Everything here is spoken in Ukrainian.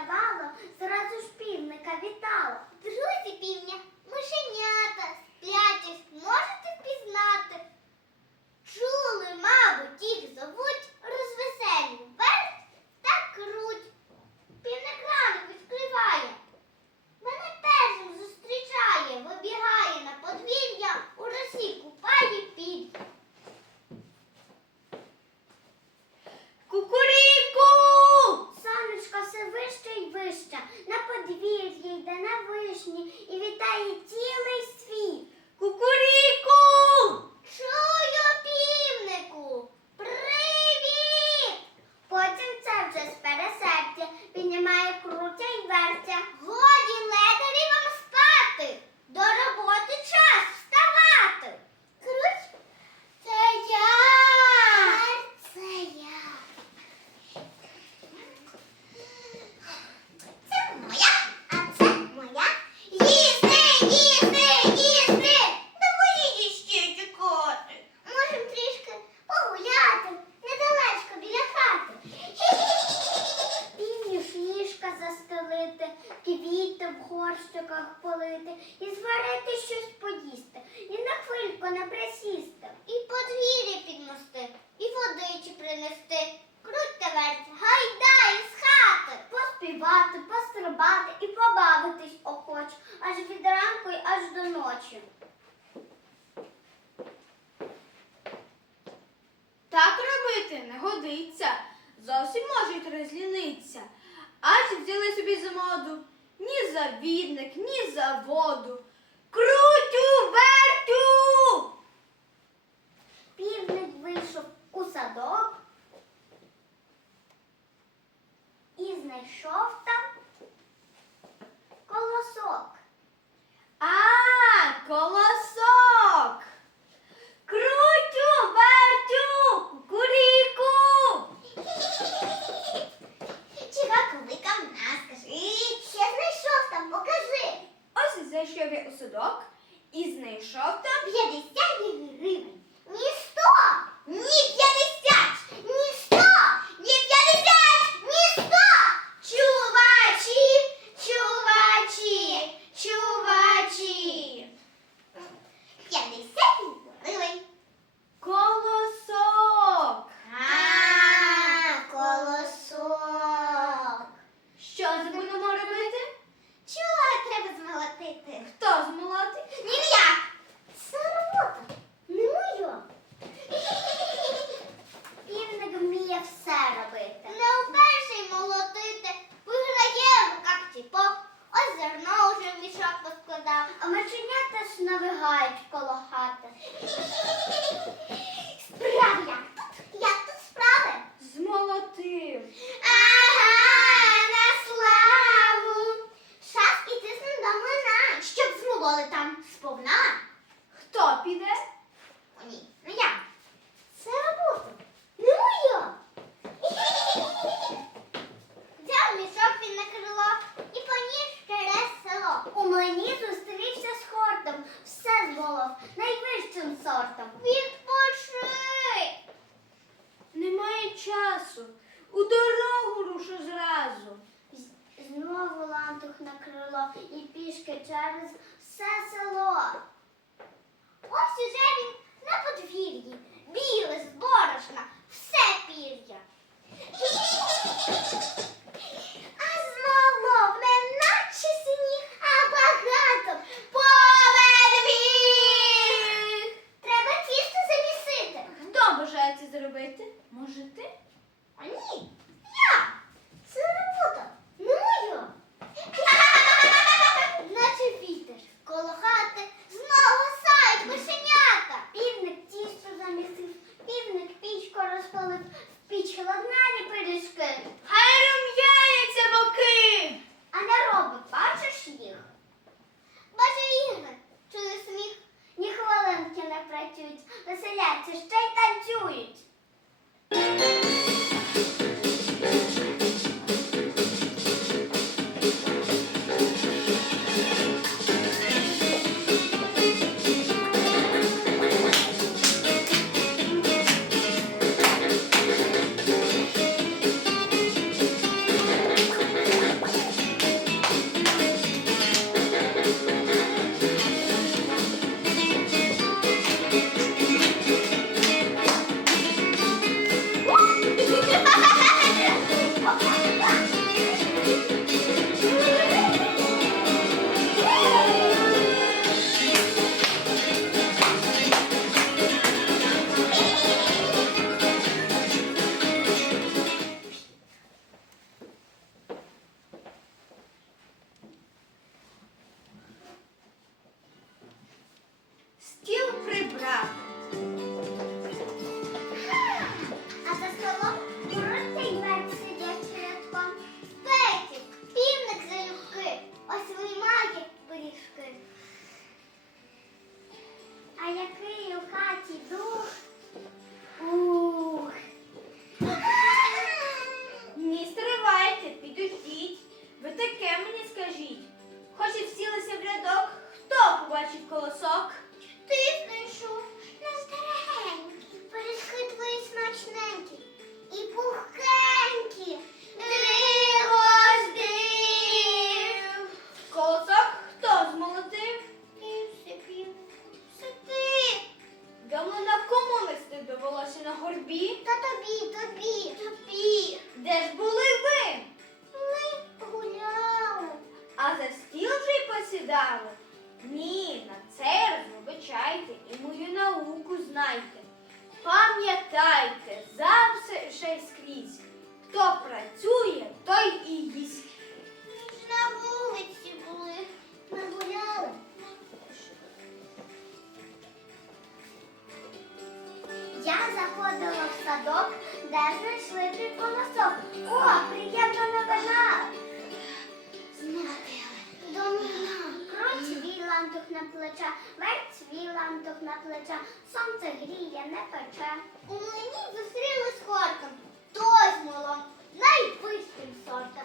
вставало, зразу ж півника вітало. Друзі півня. насістив, і подвір'я підмостив, і водичі принести. Крутьте та гайдай з хати. Поспівати, пострибати і побавитись охоч, аж від ранку й аж до ночі. Так робити не годиться, зовсім можуть розлінитися. Аж взяли собі за моду ні за відник, ні за воду. Крутю вертю! півник вийшов у садок і знайшов там колосок. А, колосок! Крутю, вертю, куріку! Чого кликав нас, кажи. Ще знайшов там, покажи. Ось зайшов я у садок і знайшов там 50 гривень. Ніхто! Ні, я не off. 아니 тобі, тобі. плече, верть свій лантух на плеча, сонце гріє, не пече. У млині зустрілись хорком, той з милом, найвищим сортом.